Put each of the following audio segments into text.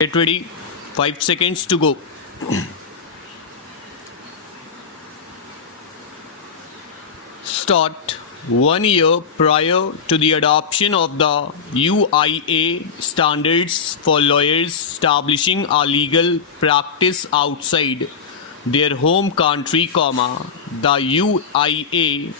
Get ready. 5 seconds to go. Start. 1 year prior to the adoption of the UIA standards for lawyers establishing a legal practice outside their home country, the UIA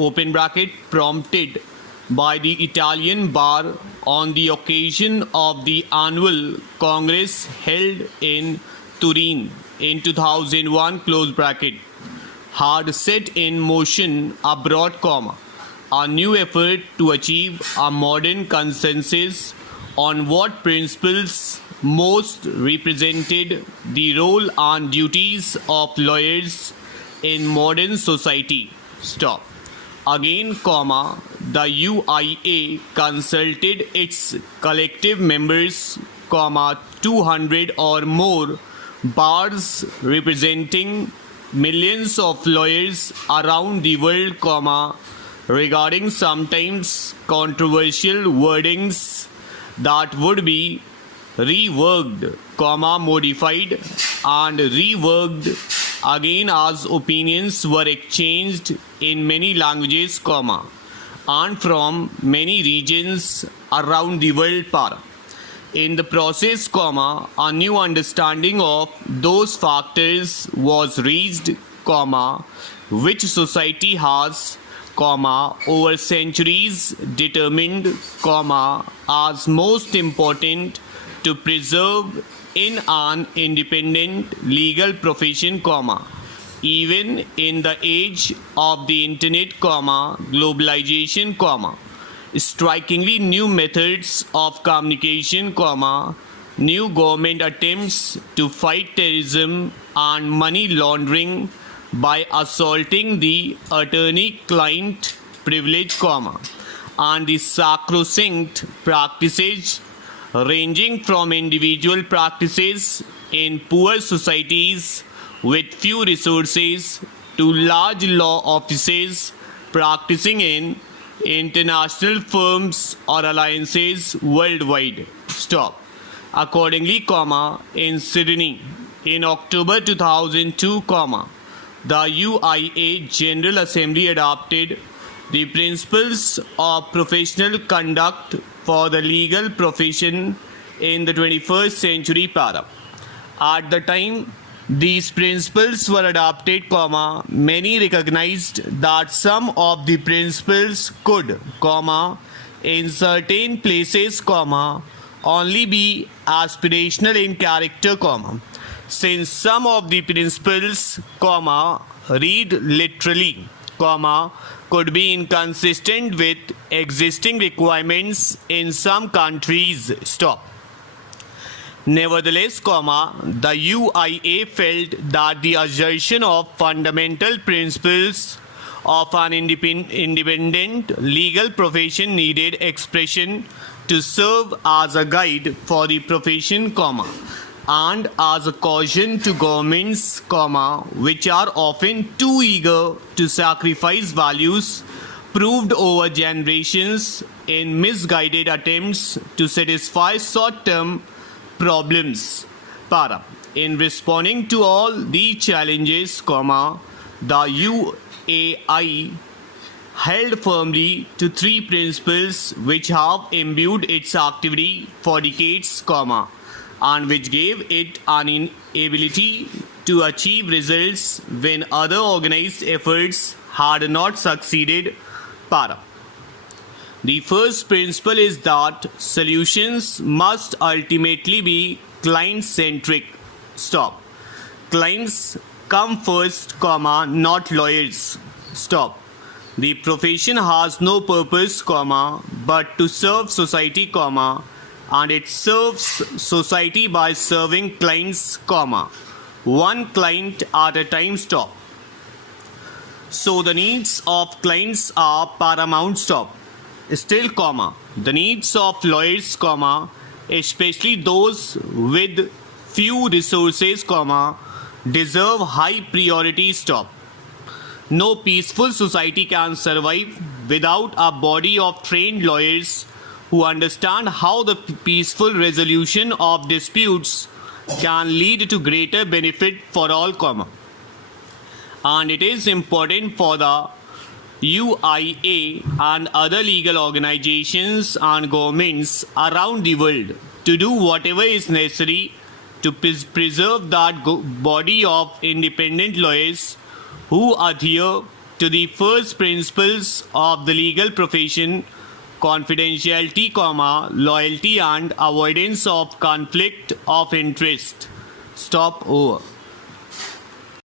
open bracket prompted by the Italian bar on the occasion of the annual Congress held in Turin in 2001 close bracket had set in motion abroad, a new effort to achieve a modern consensus on what principles most represented the role and duties of lawyers in modern society. Stop. Again, the UIA consulted its collective members, 200 or more bars representing millions of lawyers around the world, regarding sometimes controversial wordings that would be reworked, modified and reworked again as opinions were exchanged in many languages, and from many regions around the world. In the process, a new understanding of those factors was reached, which society has, over centuries determined, as most important to preserve in an independent legal profession, even in the age of the internet, globalization, strikingly new methods of communication, new government attempts to fight terrorism and money laundering by assaulting the attorney-client privilege, and the sacrosanct practices ranging from individual practices in poor societies with few resources to large law offices practicing in international firms or alliances worldwide. Stop. Accordingly, in Sydney in October 2002, the UIA General Assembly adopted the principles of professional conduct for the legal profession in the 21st century. At the time these principles were adopted, many recognized that some of the principles could, in certain places, only be aspirational in character, since some of the principles, read literally, could be inconsistent with existing requirements in some countries. Stop. Nevertheless, the UIA felt that the assertion of fundamental principles of an independent legal profession needed expression to serve as a guide for the profession, and as a caution to governments, which are often too eager to sacrifice values proved over generations in misguided attempts to satisfy short-term problems. In responding to all the challenges, the UAI held firmly to three principles which have imbued its activity for decades, and which gave it an ability to achieve results when other organized efforts had not succeeded. The first principle is that solutions must ultimately be client-centric. Stop. Clients come first, not lawyers. Stop. The profession has no purpose, but to serve society, and it serves society by serving clients, one client at a time. Stop. So the needs of clients are paramount. Stop. Still, the needs of lawyers, especially those with few resources, deserve high priority. Stop. No peaceful society can survive without a body of trained lawyers who understand how the peaceful resolution of disputes can lead to greater benefit for all, and it is important for the UIA and other legal organizations and governments around the world to do whatever is necessary to preserve that body of independent lawyers who adhere to the first principles of the legal profession: confidentiality, loyalty and avoidance of conflict of interest. Stop over.